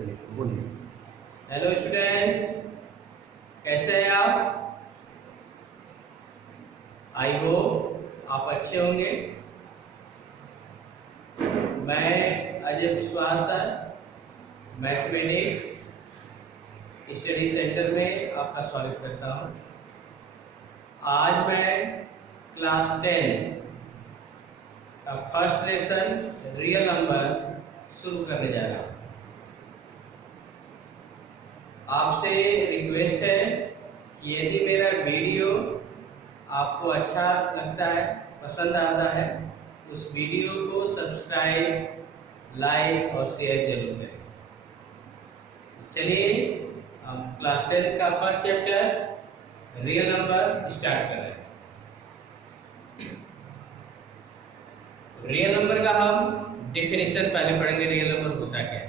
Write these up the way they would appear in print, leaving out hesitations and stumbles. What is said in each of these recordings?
चलिए बोलिए। Hello student, कैसे हैं आप? आई होप आप अच्छे होंगे। मैं Ajay Kushwaha sir, mathematics study centre में आपका स्वागत करता हूं। आज मैं क्लास 10 का फर्स्ट लेसन रियल नंबर शुरू करने जा रहा हूं। आपसे रिक्वेस्ट है कि यदि मेरा वीडियो आपको अच्छा लगता है, पसंद आता है, उस वीडियो को सब्सक्राइब, लाइक और शेयर जरूर करें। चलिए हम क्लास 10 का first chapter real number start कर रहे हैं। रियल नंबर का हम डेफिनेशन पहले पढ़ेंगे, रियल नंबर होता क्या है।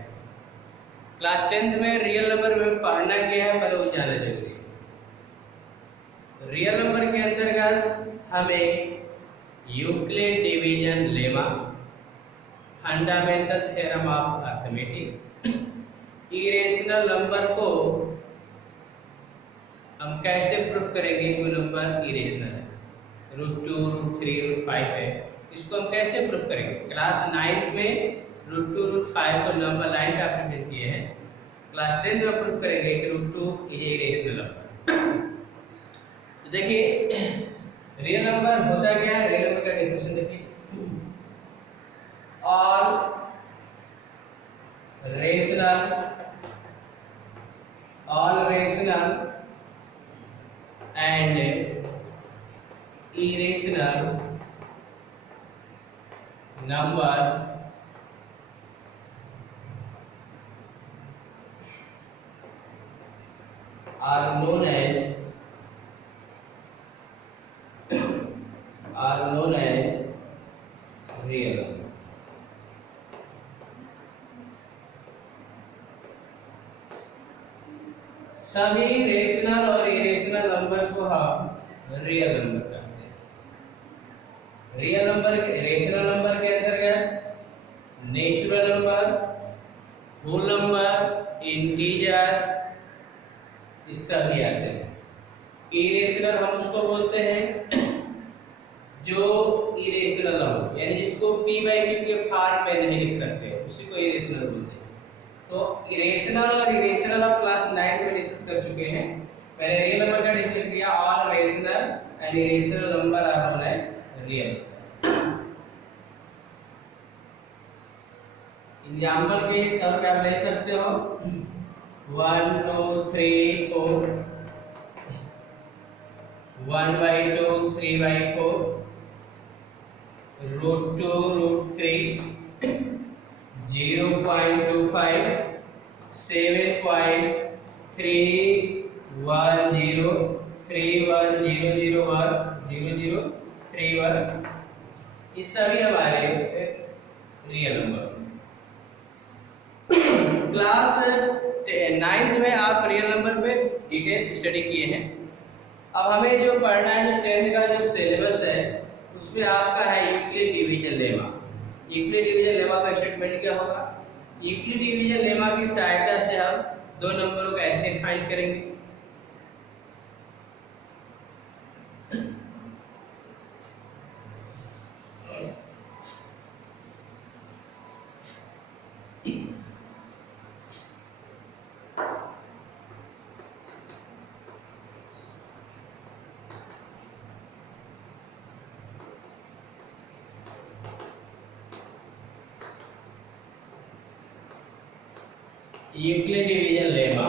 क्लास 10th में रियल नंबर में पढ़ना क्या है पहले वो जानना जरूरी है। रियल नंबर के अंतर्गत हमें Euclid division lemma, fundamental theorem of arithmetic, irrational number को हम कैसे प्रूफ करेंगे कोई नंबर इरेशनल है, √2, √3, √5 है, इसको हम कैसे प्रूफ करेंगे। क्लास 9th में √2, √5 को नंबर लाइन का प्रूफ किए हैं। क्लास 10 में प्रूफ करेंगे कि √2 इज इरेशनल नंबर। तो देखिए रियल नंबर होता क्या है, रियल नंबर का डेफिनेशन देखिए। All rational and irrational number are known as real number। सभी रेशनल और इरेशनल नंबर को हम रियल नंबर कहते हैं। रियल नंबर, रेशनल नंबर के अंतर्गत natural number, whole number, integer, इस सभी आते हैं। इरेशनल हम उसको बोलते हैं जो इरेशनल हो, यानी जिसको p/q के फॉर्म में नहीं लिख सकते, उसी को इरेशनल बोलते हैं। तो इरेशनल और इरेशनल आप क्लास 9th में डिस्कस कर चुके हैं। पहले रियल नंबर का डेफिनेशन दिया, all rational and irrational number are known as real. Example के तौर पे आप ले सकते हो 1, 2, 3, 4, 1/2, 3/4, √2, √3, 0.25, 7.310, 310001, 0031, ये सभी हमारे रियल नंबर। क्लास 9th में आप रियल नंबर पे डिटेल स्टडी किए हैं। अब हमें जो पढ़ना है, जो 10th का जो सिलेबस है, उसमें आपका है Euclid division lemma. Euclid division lemma का स्टेटमेंट क्या होगा? यूक्लिड डिवीजन लेमा की सहायता से हम दो नंबरों को ऐसे फाइंड करेंगे। Euclid division lemma,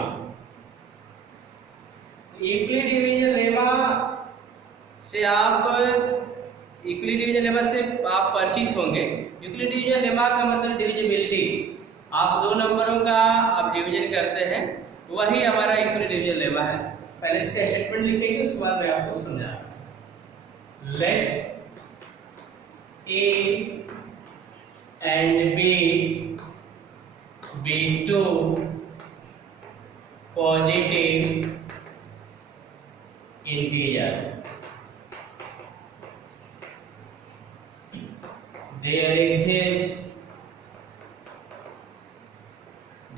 Euclid division lemma से आप यूक्लिड डिवीजन लेमा से आप परिचित होंगे। यूक्लिड डिवीजन लेमा का मतलब डिविजिबिलिटी। आप दो नंबरों का आप डिवीजन करते हैं, वही हमारा यूक्लिड डिवीजन लेमा है। पहले इसका स्टेटमेंट लिखेंगे, उसके बाद मैं आपको समझा। Let A and B be two positive integer, there exists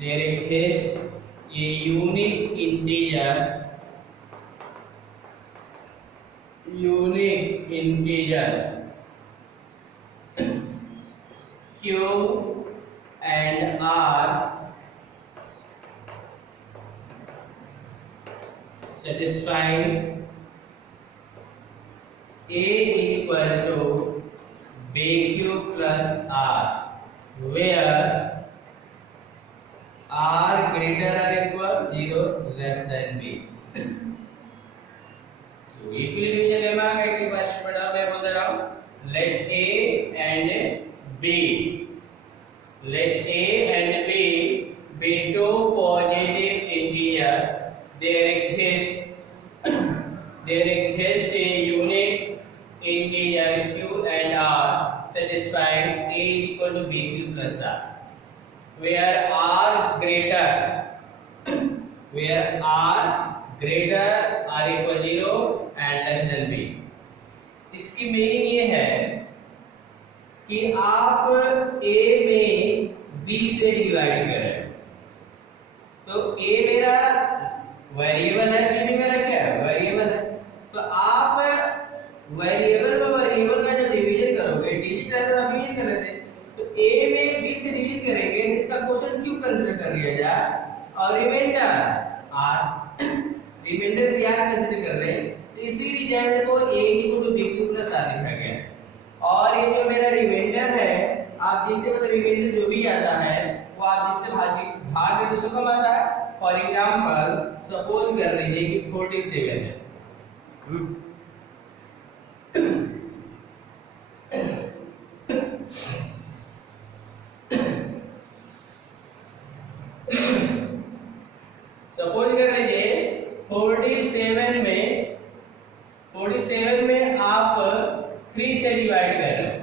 there exists a unique integer q and r satisfying a equal to bq plus r, where r greater or equal 0 less than b. तो equilibrium lemma का एक बार पढ़ा मैं बोल रहा हूं, let a and b be two positive integer, there exists a unique integer q and r satisfying a equal to bq plus r, where r greater or equal 0 and less than b. इसकी meaning ये है कि आप a में b से divide करें, तो a मेरा वेरिएबल है, b भी मेरा क्या है, वेरिएबल है। तो आप वेरिएबल में वेरिएबल का जब डिवीजन करोगे, डिजिट रहता है तो डिवीजन कर लेते हैं, तो a में b से डिवीजन करेंगे तो इसका क्वोशिएंट q कंसीडर कर लिया जाए और रिमाइंडर भी r कंसीडर कर रहे हैं, तो इसी रिजल्ट को a equal to bq plus r लिखा गया है। और ये जो मेरा रिमाइंडर है, आप जिससे मतलब रिमाइंडर जो भी आता है वो आप जिससे भाग में तो कम आता है। फॉर एग्जांपल सपोज कर लीजिए कि 47 है, सपोज कर लीजिए 47 में आप 3 से डिवाइड कर रहे हो,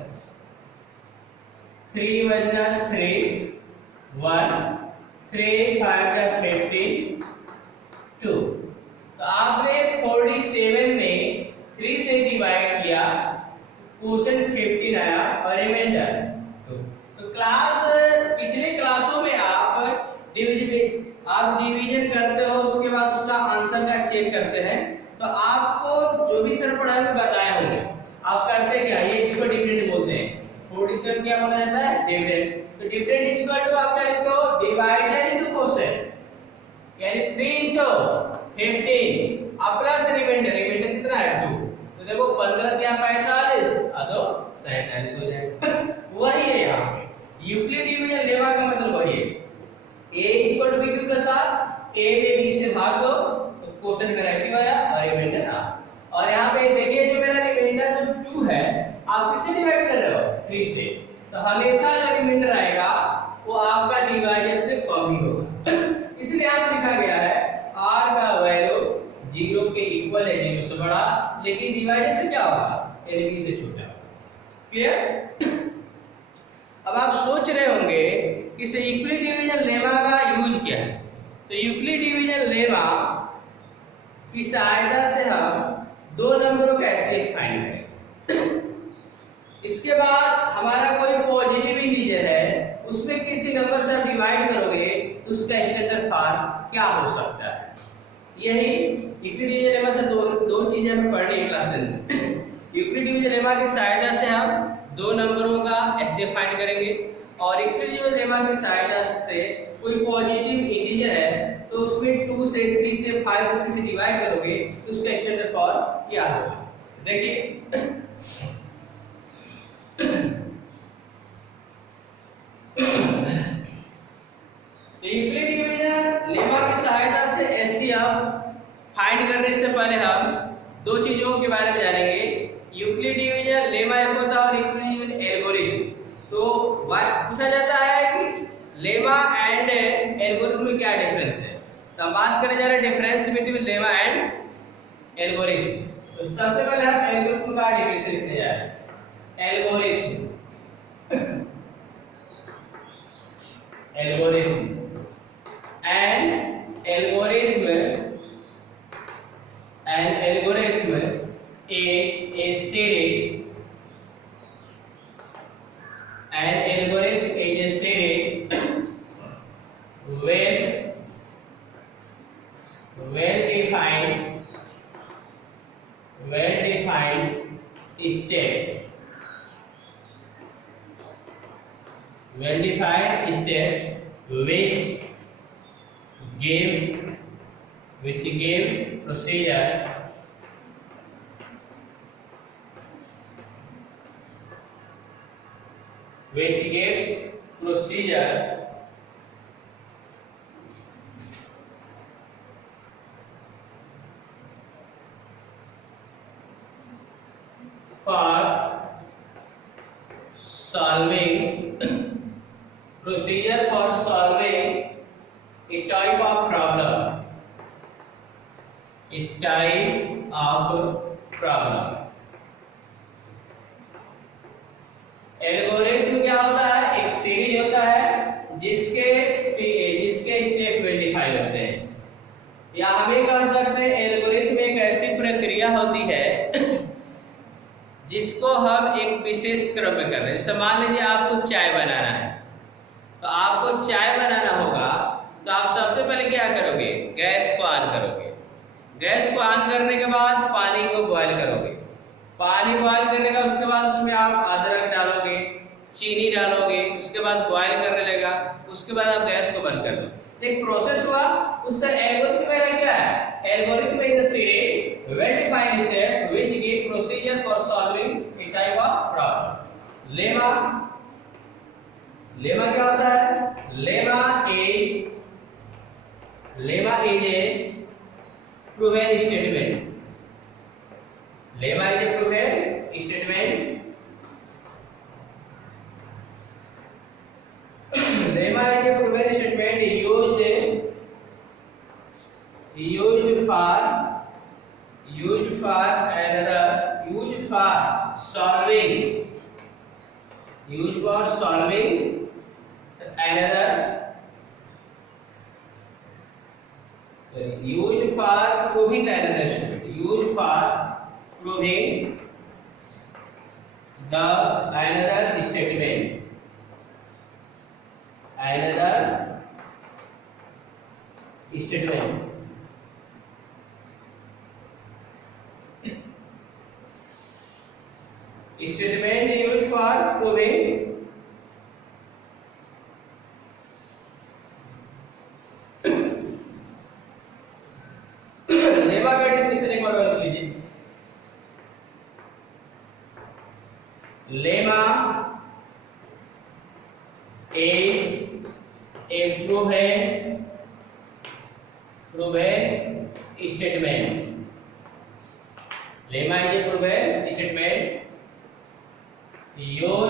3 1 जा 3 1 3 5 जा 15 2। तो आपने 47 में 3 से डिवाइड किया, क्वोशिएंट 15 आया और रिमाइंडर 2। तो पिछले क्लासों में आप डिवीजन करते हो, उसके बाद उसका आंसर का चेक करते हैं, तो आपको जो भी सर पढ़ाए में बताए होंगे, आप करते हैं क्या, ये इसको डिविडेंड बोलते हैं। 47 क्या बोला जाता है, डिविडेंड। तो डिविडेंड इक्वल टू आप क्या लिखते हो, डिवाइडेड इनटू क्वोशिएंट, यानी 3 इनटू 15 अब प्लस रिमाइंडर कितना है 2। तो देखो 15 क्या 45 तो 47 हो जाएगा। वही है यहाँ पे यूक्लिड डिवीजन लेमा का मतलब वही है, a equal to bq plus r, a में b से भाग दो तो क्वोशिएंट मेरा q आया और रिमाइंडर r। और यहाँ पे देखिए जो मेरा रिमाइंडर जो 2 है, आप किससे डिवाइड कर रहे हो, 3 से, तो हमेशा जो रिमाइंडर आएगा वो आपका डिवाइडर से कम ही होगा। इसलिए यहाँ पे लिखा गया है r का वैल्यू 0 के इक्वल है, 0 से बड़ा, लेकिन डिवाइडर से क्या होगा, यानी b से छोटा। क्लियर? अब आप सोच रहे होंगे कि इस यूक्लिड डिवीजन लेमा का यूज क्या है। तो यूक्लिड डिवीजन लेमा की सहायता से हम दो नंबरों का एचसीएफ फाइंड करेंगे। इसके बाद हमारा कोई पॉजिटिव इंटीजर है, उसमें किसी नंबर से डिवाइड करोगे तो उसका स्टैंडर्ड फॉर्म क्या हो सकता है। यही यूक्लिड डिवीजन लेमा से दो चीजें हमें पढ़नी है क्लास 10 में। यूक्लिड डिवीजन लेमा की सहायता से हम दो नंबरों का एचसीएफ फाइंड करेंगे, और यूक्लिड डिवीजन लेमा की सहायता से कोई पॉजिटिव इंटीजर है तो उसमें 2 से 3 से 5 से 6 से डिवाइड करोगे तो उसका स्टैंडर्ड फॉर्म क्या होगा। देखिए यूक्लिड डिवीजन लेमा की सहायता से एचसीएफ फाइंड करने से पहले हम दो चीजों के बारे में जानेंगे। यूक्लिड डिवीजन लेमा एक होता है और यूक्लिड डिवीजन एल्गोरिथम। तो पूछा जाता है कि लेमा एंड एल्गोरिथम में क्या डिफरेंस है, तो हम बात करने जा रहे हैं difference between lemma and algorithm. तो सबसे पहले हम एल्गोरिथम का डेफिनेशन लिखने जा रहे हैं। Algorithm is a series where well defined step steps which give procedure which gives procedure for solving a type of problem. Algorithm क्या होता है? एक सीरीज होता है जिसके स्टेप वेल डिफाइन होते हैं, या हम ये कह सकते हैं एल्गोरिथम एक ऐसी प्रक्रिया होती है जिसको हम एक विशेष क्रम में कर रहे हैं। जैसे मान लीजिए आपको चाय बनाना है, तो आपको चाय बनाना होगा तो आप सबसे पहले क्या करोगे? गैस को ऑन करोगे। गैस को ऑन करने के बाद पानी को बॉईल करोगे। पानी बॉईल करने का उसके बाद उसमें आप अदरक डालोगे, चीनी डालोगे, उसके बाद बॉईल करने लगेगा, उसके बाद आप गैस को बंद कर दो। एक प्रोसेस हुआ। उस तरह एल्गोरिथम मेरा क्या है? Algorithm is a series well defined step which give procedure for solving a type of problem. Lemma क्या होता है? Lemma is a proven statement. Lemma is a proven statement. Lemma is a proven statement used for solving another used for proving another statement, used for proving the another statement, statement used for proving lemma का definition एक बार कर लीजिए। Lemma a proven statement. Lemma is a proven statement used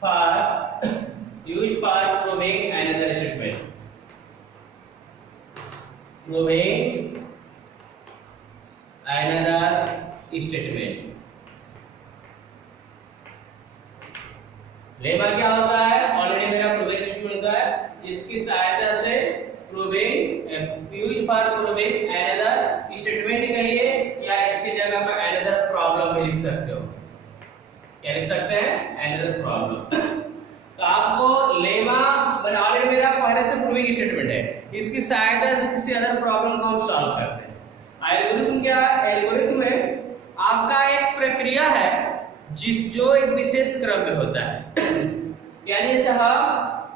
for proving another statement. Lemma क्या होता है? Already मेरा proving statement होता है जिसकी सहायता से use for proving another statement कहिए, या इसकी जगह पर अनदर प्रॉब्लम भी लिख सकते हो। क्या लिख सकते हैं? Another problem. तो आपको लेमा ऑलरेडी मेरा पहले से प्रूविंग स्टेटमेंट है, इसकी सहायता से किसी अदर प्रॉब्लम को हम सॉल्व करते हैं। एल्गोरिथम क्या है? एल्गोरिथम में आपका एक प्रक्रिया है जो एक विशेष क्रम में होता है। यानी जैसे हम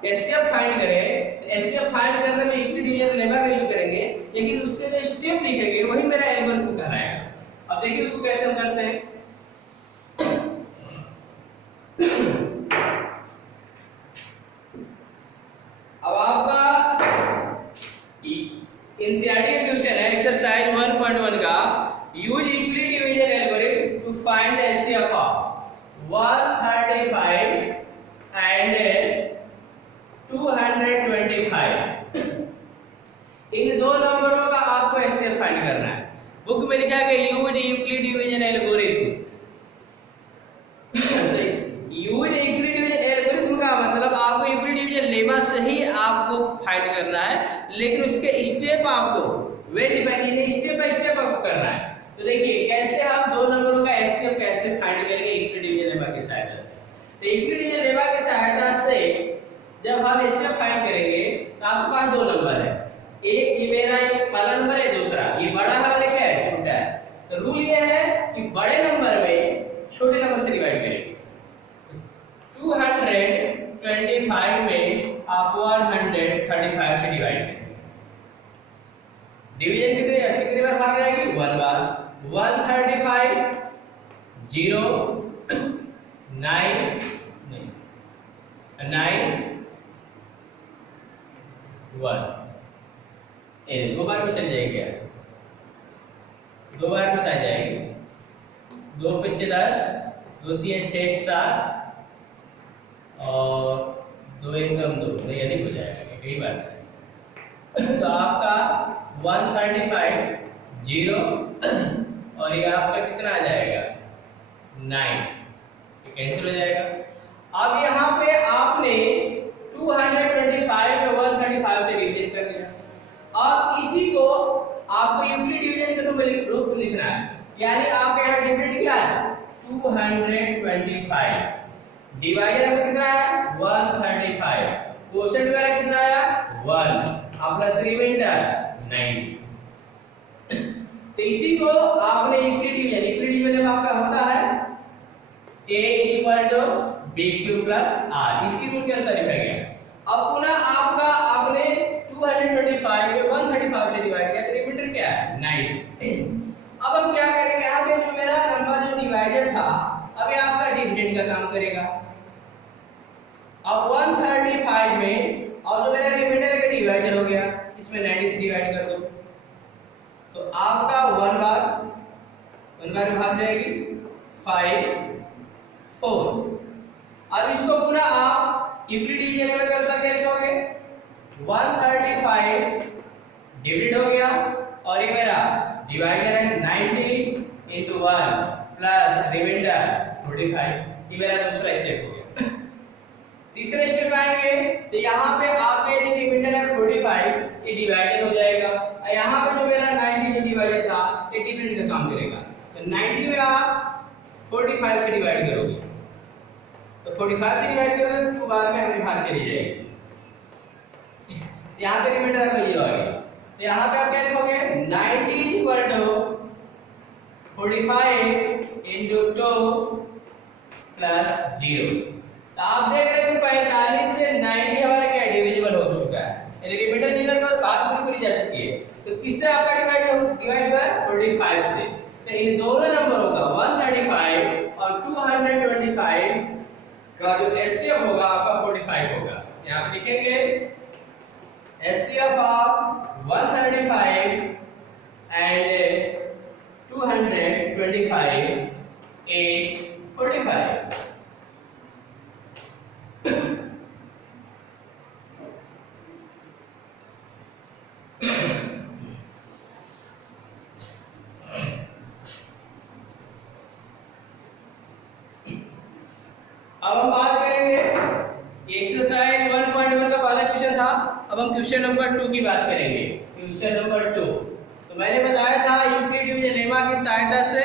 एचसीएफ फाइंड करें तो एचसीएफ फाइंड करने में इक्विटी डिवीजन लेमा का यूज करेंगे, लेकिन उसके जो स्टेप लिखेंगे वही मेरा एल्गोरिथम कहलाएगा। अब देखिए उसको कैसे हम करते हैं। अब आपका एनसीईआरटी का क्वेश्चन है एक्सरसाइज 1.1 का, use equity division algorithm to find the HCF of 135 and 225। इन दो नंबरों का आपको एचसीएफ फाइंड करना है। बुक में लिखा है use Euclid division algorithm. Use Euclid division algorithm का मतलब आपको यूक्लिड डिवीजन लेमा से ही आपको फाइंड करना है, लेकिन उसके स्टेप आपको well dependent step by step आपको करना है। तो देखिए कैसे हम दो नंबरों का एचसीएफ कैसे फाइंड करेंगे यूक्लिड डिवीजन लेमा की सहायता से। तो यूक्लिड डिवीजन लेमा की सहायता से जब हम एचसीएफ फाइंड करेंगे तो तो आपके पास दो नंबर है, एक ये मेरा एक पहला नंबर है, दूसरा ये बड़ा है और एक क्या है छोटा है। तो रूल ये है कि बड़े नंबर में छोटे नंबर से डिवाइड करेंगे। 225 में आप 135 से डिवाइड करेंगे। डिवीजन कितनी बार भाग जाएगी? 1 बार। 135 0 9 1 दो बार में चल जाएगी यार, दो बार में आ जाएगी। 2 5 10, 2 3 6 7 और 2 1 2 नहीं अधिक हो जाएगा कई बार। तो आपका 135 0 और ये आपका कितना आ जाएगा 9, ये कैंसिल हो जाएगा। अब यहाँ पे आपने 225 में 135 से डिवीजन कर दिया। अब इसी को आपको यूक्लिड डिवीजन के रूप में लिखना है, यानी आपके यहाँ डिविडेंड क्या है 225, डिवाइजर आपका कितना है 135, क्वोशिएंट मेरा कितना है 1 और प्लस रिमाइंडर 90। तो इसी को आपने यूक्लिड डिवीजन आपका होता है a b³ + r, इसी रूल के अनुसार लिखा गया। अब पुनः आपने 225 में 135 से डिवाइड किया तो रिमाइंडर क्या है 9। अब हम क्या करेंगे, यहाँ पे जो मेरा नंबर जो डिवाइडर था अब ये आपका डिविडेंड का काम करेगा। अब 135 में और जो मेरा रिमाइंडर का डिवाइडर हो गया, इसमें 90 से डिवाइड कर दो तो आपका 1 बार में भाग जाएगी 5 4। अब इसको पूरा आप यूक्लिड डिवीजन में कर सकते लिखोगे 135 डिवाइड हो गया और ये मेरा डिवाइडर है 90 into 1 प्लस रिमाइंडर 45, ये मेरा दूसरा स्टेप हो गया। तीसरे स्टेप आएंगे तो यहाँ पे आपका जो रिमाइंडर है 45 ये डिवाइडर हो जाएगा और यहाँ पे जो मेरा 90 जो डिवाइडर था ये डिविडेंड का काम करेगा। तो 90 में आप 45 से डिवाइड करोगे तो 45 से डिवाइड करोगे तो 2 बार में हमारी भाग चली जाएगी। यहाँ पे रिमाइंडर आपका ये आएगा तो यहाँ पे आप क्या लिखोगे 90 = 45 into 2 plus 0। तो आप देख रहे हैं कि 45 से 90 हमारा क्या डिविजिबल हो चुका है, यानी रिमाइंडर जिनके पास बात पूरी जा चुकी है। तो किससे आपका डिवाइड हुआ है 45 से। तो इन दोनों नंबरों का 135 और 225 का जो एचसीएफ होगा आपका 45 होगा। यहाँ पे लिखेंगे HCF of 135 and 225 is 45। अब हम बात करेंगे एक्सरसाइज 1.1 का पहला क्वेश्चन था। अब हम क्वेश्चन नंबर 2 की बात करेंगे। क्वेश्चन नंबर 2 तो मैंने बताया था यूक्लिड डिवीजन लेमा की सहायता से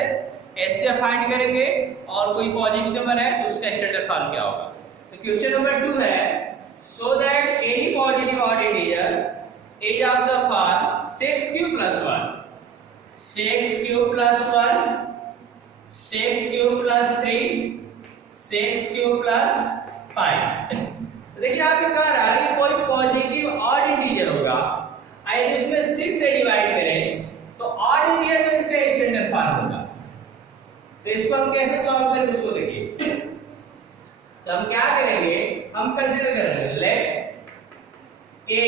एचसीएफ फाइंड करेंगे और कोई पॉजिटिव नंबर है तो उसका स्टैंडर्ड फॉर्म क्या होगा। तो क्वेश्चन नंबर 2 है so that any positive odd integer is of the form 6³ + 1 6³ + 1 6³ + 3 6³ + 5। तो देखिए आपके कह रहा है कोई पॉजिटिव ऑड इंटीजर होगा, यदि इसमें 6 से डिवाइड करें तो ऑड इंटीजर तो इसका स्टैंडर्ड फॉर्म होगा। तो इसको हम कैसे सॉल्व करेंगे इसको देखिए। तो हम क्या करेंगे, हम कंसीडर करेंगे late a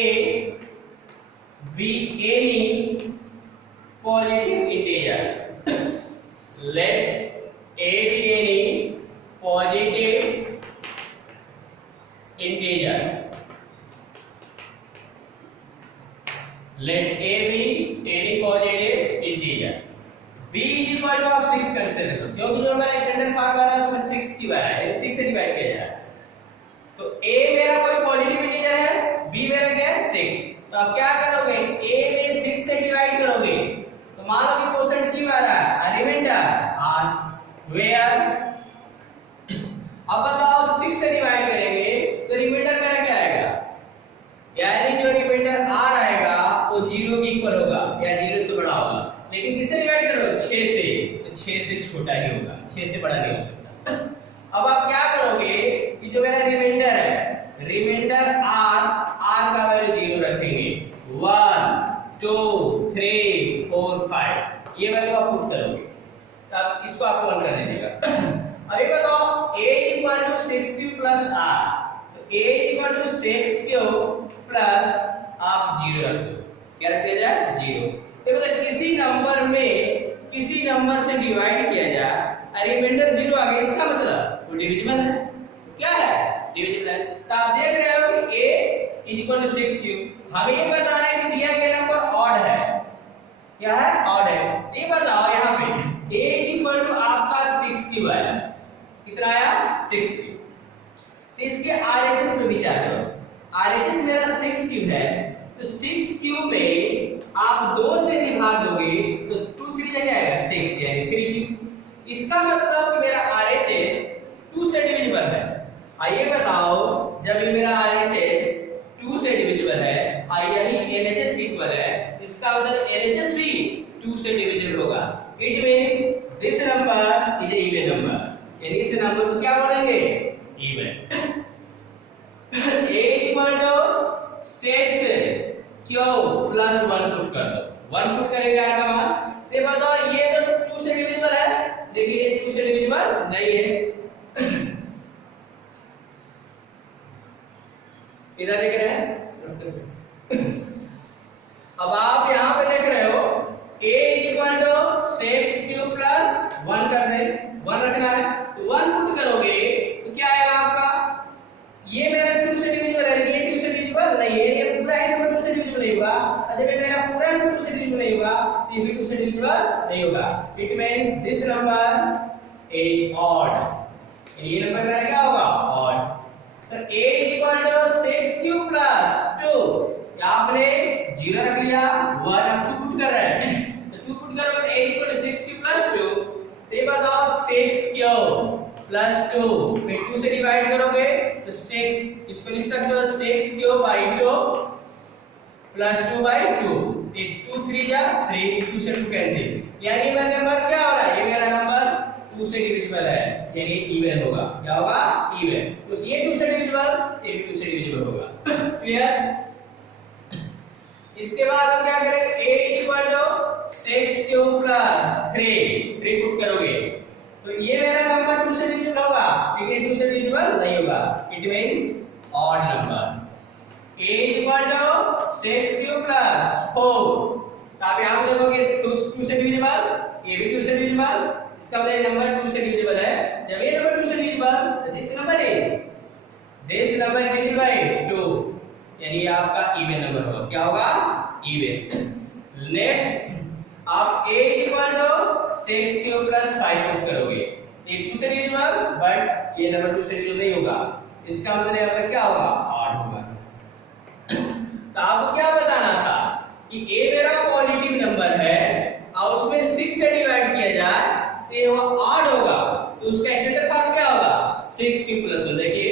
be any positive integer, let a be any positive integer, let a be any positive integer, b is equal to आप 6 कंसीडर करो क्योंकि जो मेरा स्टैंडर्ड फॉर्म आ रहा है उसमें 6 की वैल्यू है, 6 से डिवाइड किया जा रहा है। तो a मेरा कोई पॉजिटिव इंटीजर है, b मेरा क्या है 6। तो आप क्या करोगे a में 6 से डिवाइड करोगे तो मान लो कि क्वोशिएंट की आ रहा है रिमाइंडर r वेयर। अब बताओ 6 से डिवाइड करेंगे तो रिमाइंडर मेरा क्या आएगा, यानी जो वो 0 के इक्वल होगा या 0 से बड़ा होगा। लेकिन किससे डिवाइड करो? 6 से, तो 6 से छोटा ही होगा, 6 से बड़ा नहीं हो सकता। अब आप क्या करोगे कि जो मेरा रिमाइंडर है, रिमाइंडर r का वैल्यू 0 रखेंगे। 1 2 3 4 5 ये वैल्यू आप पुट करोगे। अब इसको आप ऑन कर दीजिएगा। अभी बताओ a equal to 6 plus r, तो a इक्वल टू 6 प्लस आप 0 रख दो। क्या रख दिया जाए? 0। तो मतलब किसी नंबर में किसी नंबर से डिवाइड किया जाए, रिमाइंडर 0 आ गया, इसका मतलब वो डिविजिबल है। क्या है? डिविजिबल है। तो आप देख रहे हो कि a इक्वल टू 6 हमें ये बताना है कि दिया गया नंबर ऑड है। क्या है? ऑड है। ये बताओ यहाँ पे a इक्वल टू आपका 6 आया, कितना आया? 6। तो इसके RHS पे विचार करो। RHS मेरा 6 है, तो 6 में आप 2 से विभाग दोगे तो 2 3 जगह आएगा 6 यानी 3। इसका मतलब कि मेरा RHS 2 से डिविजिबल है। आइए बताओ, जब ये मेरा RHS 2 से डिविजिबल है और यही LHS इक्वल है, इसका मतलब LHS भी 2 से डिविजिबल होगा। It means this number is a even number, यानी इस नंबर को क्या बोलेंगे? इवन। a इक्वल टू 6 क्यों प्लस 1 पुट कर दो। 1 पुट करेंगे r का मान। तो बताओ ये तो 2 से डिविजिबल है, लेकिन ये 2 से डिविजिबल नहीं है। इधर देख रहे हैं। अब आप यहाँ पे देख रहे हो a इक्वल टू 6 प्लस 1 कर दे, 1 रखना है। तो 1 पुट करोगे तो क्या आएगा आपका? ये मेरा 2 से डिविजिबल है, लेकिन ये 2 से डिविजिबल नहीं है। ये पूरा ही नंबर 2 से डिविजिबल नहीं होगा। जब ये मेरा पूरा नंबर 2 से डिविजिबल नहीं होगा, तो ये भी 2 से डिविजिबल नहीं होगा। It means this number is odd. ये नंबर मेरा क्या होगा? ऑड। तो a इक्वल टू 6 प्लस 2, आपने 0 रख लिया, 1 आप 2 पुट कर रहे हैं। तो 2 पुट करोगे तो a इक्वल टू 6 प्लस 2। तो ये बताओ 6 प्लस 2, फिर 2 से डिवाइड करोगे तो 6, इसको लिख सकते हो 6 बाई 2 प्लस 2 बाई 2। 2 3 जा 3, 2 से 2 कैंसिल, यानी मेरा नंबर क्या हो रहा है? ये मेरा नंबर 2 से डिविजिबल है, यानी इवन होगा। क्या होगा? इवन। तो ये 2 से डिविजिबल, ये भी 2 से डिविजिबल होगा। क्लियर? इसके बाद हम क्या करेंगे? a equal to 6 plus 3 put करोगे तो ये मेरा नंबर 2 से डिविजिबल होगा, लेकिन 2 से डिविजिबल नहीं होगा। It means odd number. a equal to 6 plus 4, तो आप यहां देखोगे 2 से डिविजिबल, ये भी 2 से डिविजिबल, इसका मतलब नंबर 2 से डिविजिबल है। जब ये नंबर 2 से डिविजिबल, तो this number is divisible by 2, यानी आपका इवन नंबर होगा। क्या होगा? इवन। नेक्स्ट आप a equal to 6 plus 5 put करोगे, ये 2 से डिविजिबल, बट ये नंबर 2 से डिविजिबल नहीं होगा। इसका मतलब आपका क्या होगा? ऑड होगा। तो आपको क्या बताना था कि a मेरा पॉजिटिव नंबर है और उसमें 6 से डिवाइड किया जाए तो ये ऑड होगा, तो उसका स्टैंडर्ड फॉर्म क्या होगा? 6 प्लस 1। देखिए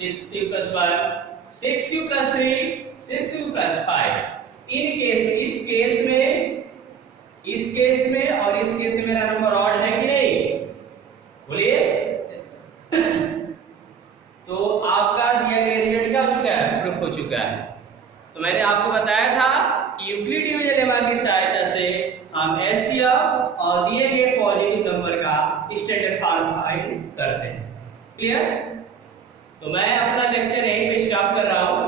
6 plus 1, 6 plus 3, 6 plus 5। In case में, इस केस में और इस केस में मेरा नंबर ऑड है कि नहीं? बोलिए। तो आपका दिया गया रिजल्ट क्या हो चुका है? प्रूफ हो चुका है। तो मैंने आपको बताया था कि यूक्लिड डिवीजन लेमा की सहायता से हम एचसीएफ और दिए गए पॉजिटिव नंबर का स्टैंडर्ड फॉर्म फाइंड करते हैं। क्लियर? तो मैं अपना लेक्चर यहीं पे स्टॉप कर रहा हूं।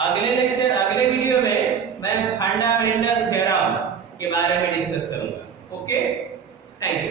अगले वीडियो में मैं फंडामेंटल थ्योरम के बारे में डिस्कस करूंगा। Okay, thank you.